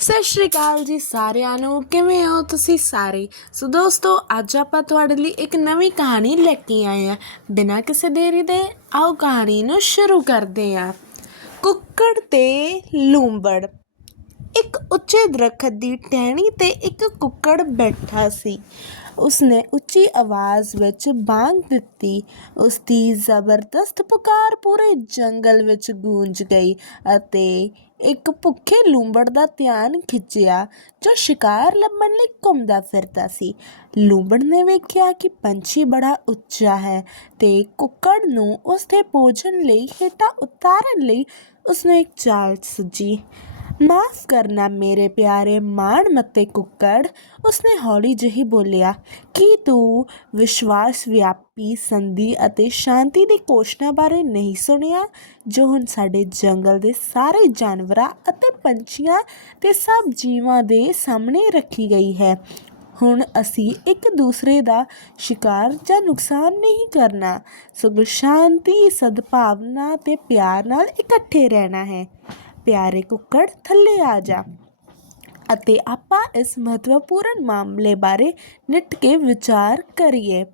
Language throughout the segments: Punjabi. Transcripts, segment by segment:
ਸਤਿ ਸ਼੍ਰੀ ਅਕਾਲ ਜੀ ਸਾਰਿਆਂ ਨੂੰ। ਕਿਵੇਂ ਹੋ ਤੁਸੀਂ ਸਾਰੇ? ਸੋ ਦੋਸਤੋ, ਅੱਜ ਆਪਾਂ ਤੁਹਾਡੇ ਲਈ ਇੱਕ ਨਵੀਂ ਕਹਾਣੀ ਲੈ ਕੇ ਆਏ ਹਾਂ। ਬਿਨਾਂ ਕਿਸੇ ਦੇਰੀ ਦੇ, ਆਓ ਕਹਾਣੀ ਨੂੰ ਸ਼ੁਰੂ ਕਰਦੇ ਹਾਂ। ਕੁੱਕੜ ਤੇ ਲੂੰਬੜ। ਇੱਕ ਉੱਚੇ ਦਰੱਖਤ ਦੀ ਟਹਿਣੀ ਤੇ ਇੱਕ ਕੁੱਕੜ ਬੈਠਾ ਸੀ। ਉਸਨੇ ਉੱਚੀ ਆਵਾਜ਼ ਵਿੱਚ ਬਾਂਗ ਦਿੱਤੀ। ਉਸਦੀ ਜ਼ਬਰਦਸਤ ਪੁਕਾਰ ਪੂਰੇ ਜੰਗਲ ਵਿੱਚ ਗੂੰਜ ਗਈ ਅਤੇ ਇੱਕ ਭੁੱਖੇ ਲੂੰਬੜ ਦਾ ਧਿਆਨ ਖਿੱਚਿਆ ਜੋ ਸ਼ਿਕਾਰ ਲੱਭਣ ਲਈ ਘੁੰਮਦਾ ਫਿਰਦਾ ਸੀ। ਲੂੰਬੜ ਨੇ ਵੇਖਿਆ ਕਿ ਪੰਛੀ ਬੜਾ ਉੱਚਾ ਹੈ ਤੇ ਕੁੱਕੜ ਨੂੰ ਉਸਦੇ ਭੋਜਨ ਲਈ ਹੇਠਾਂ ਉਤਾਰਨ ਲਈ ਉਸਨੇ ਇੱਕ ਚਾਲ ਸੁਝੀ ਮਾਫ ਕਰਨਾ ਮੇਰੇ ਪਿਆਰੇ ਮਾਣ ਮੱਤੇ ਕੁੱਕੜ। ਉਸਨੇ ਹੌਲੀ ਜਿਹੀ ਬੋਲਿਆ, ਕੀ ਤੂੰ ਵਿਸ਼ਵਾਸ ਵਿਆਪੀ, ਸੰਧੀ ਅਤੇ ਸ਼ਾਂਤੀ ਦੀ ਘੋਸ਼ਣਾ ਬਾਰੇ ਨਹੀਂ ਸੁਣਿਆ, ਜੋ ਹੁਣ ਸਾਡੇ ਜੰਗਲ ਦੇ ਸਾਰੇ ਜਾਨਵਰਾਂ ਅਤੇ ਪੰਛੀਆਂ ਤੇ ਸਭ ਜੀਵਾਂ ਦੇ ਸਾਹਮਣੇ ਰੱਖੀ ਗਈ ਹੈ? ਹੁਣ ਅਸੀਂ ਇੱਕ ਦੂਸਰੇ ਦਾ ਸ਼ਿਕਾਰ ਜਾਂ ਨੁਕਸਾਨ ਨਹੀਂ ਕਰਨਾ। ਸਗੋਂ ਸ਼ਾਂਤੀ, ਸਦਭਾਵਨਾ ਤੇ ਪਿਆਰ ਨਾਲ ਇਕੱਠੇ ਰਹਿਣਾ ਹੈ। ਪਿਆਰੇ ਕੁੱਕੜ ਥੱਲੇ ਆ ਜਾ। ਅਤੇ ਆਪਾਂ ਇਸ ਮਹੱਤਵਪੂਰਨ ਮਾਮਲੇ ਬਾਰੇ ਨਿੱਠ ਕੇ ਵਿਚਾਰ ਕਰੀਏ।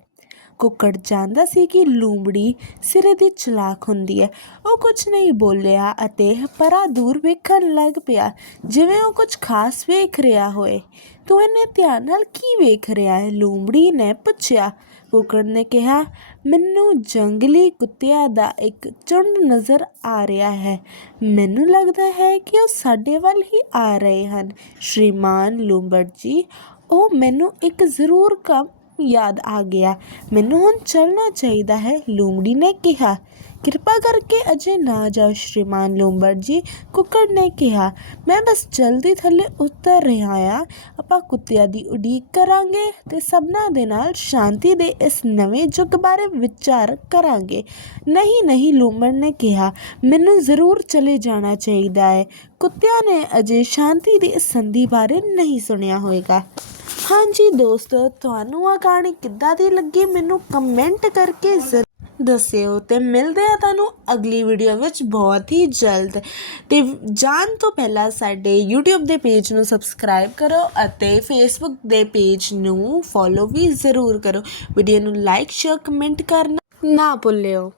ਕੁੱਕੜ ਜਾਣਦਾ ਸੀ ਕਿ ਲੂੰਬੜੀ ਸਿਰੇ ਦੀ ਚਲਾਕ ਹੁੰਦੀ ਹੈ। ਉਹ ਕੁਝ ਨਹੀਂ ਬੋਲਿਆ ਅਤੇ ਪਰਾਂ ਦੂਰ ਵੇਖਣ ਲੱਗ ਪਿਆ, ਜਿਵੇਂ ਉਹ ਕੁਝ ਖਾਸ ਵੇਖ ਰਿਹਾ ਹੋਏ। ਤੂੰ ਇੰਨੇ ਧਿਆਨ ਨਾਲ ਕੀ ਵੇਖ ਰਿਹਾ ਹੈ? ਲੂੰਬੜੀ ਨੇ ਪੁੱਛਿਆ। ਕੁੱਕੜ ਨੇ ਕਿਹਾ, ਮੈਨੂੰ ਜੰਗਲੀ ਕੁੱਤਿਆਂ ਦਾ ਇੱਕ ਝੁੰਡ ਨਜ਼ਰ ਆ ਰਿਹਾ ਹੈ। ਮੈਨੂੰ ਲੱਗਦਾ ਹੈ ਕਿ ਉਹ ਸਾਡੇ ਵੱਲ ਹੀ ਆ ਰਹੇ ਹਨ। ਸ਼੍ਰੀਮਾਨ ਲੂੰਬੜ ਜੀ, ਉਹ ਮੈਨੂੰ ਇੱਕ ਜ਼ਰੂਰ ਕੰਮ ਯਾਦ ਆ ਗਿਆ। ਮੈਨੂੰ ਹੁਣ ਚੱਲਣਾ ਚਾਹੀਦਾ ਹੈ, ਲੂੰਬੜੀ ਨੇ ਕਿਹਾ। ਕਿਰਪਾ ਕਰਕੇ ਅਜੇ ਨਾ ਜਾਓ, ਸ਼੍ਰੀਮਾਨ ਲੂੰਬੜ ਜੀ, ਕੁੱਕੜ ਨੇ ਕਿਹਾ। ਮੈਂ ਬਸ ਜਲਦੀ ਥੱਲੇ ਉਤਰ ਰਿਹਾ ਆ। ਆਪਾਂ ਕੁੱਤਿਆਂ ਦੀ ਉਡੀਕ ਕਰਾਂਗੇ ਤੇ ਸਭਨਾਂ ਦੇ ਨਾਲ ਸ਼ਾਂਤੀ ਦੇ ਇਸ ਨਵੇਂ ਯੁੱਗ ਬਾਰੇ ਵਿਚਾਰ ਕਰਾਂਗੇ। ਨਹੀਂ ਨਹੀਂ, ਲੂੰਬੜ ਨੇ ਕਿਹਾ। ਮੈਨੂੰ ਜ਼ਰੂਰ ਚਲੇ ਜਾਣਾ ਚਾਹੀਦਾ ਹੈ ਕੁੱਤਿਆਂ ਨੇ ਅਜੇ ਸ਼ਾਂਤੀ ਦੀ ਇਸ ਸੰਧੀ ਬਾਰੇ ਨਹੀਂ ਸੁਣਿਆ ਹੋਵੇਗਾ ਹਾਂਜੀ ਦੋਸਤੋ, ਤੁਹਾਨੂੰ ਆ ਕਹਾਣੀ ਕਿੱਦਾਂ ਦੀ ਲੱਗੀ? ਮੈਨੂੰ ਕਮੈਂਟ ਕਰਕੇ ਜ਼ਰੂਰ ਦੱਸਿਓ ਤੇ ਮਿਲਦੇ ਆ ਤੁਹਾਨੂੰ ਅਗਲੀ ਵੀਡੀਓ ਵਿੱਚ ਬਹੁਤ ਹੀ ਜਲਦ। ਤੇ ਜਾਣ ਤੋਂ ਪਹਿਲਾਂ ਸਾਡੇ YouTube ਦੇ ਪੇਜ ਨੂੰ ਸਬਸਕ੍ਰਾਈਬ ਕਰੋ ਅਤੇ Facebook ਦੇ ਪੇਜ ਨੂੰ ਫੋਲੋ ਵੀ ਜ਼ਰੂਰ ਕਰੋ। ਵੀਡੀਓ ਨੂੰ ਲਾਈਕ ਸ਼ੇਅਰ ਕਮੈਂਟ ਕਰਨਾ ਨਾ ਭੁੱਲਿਓ।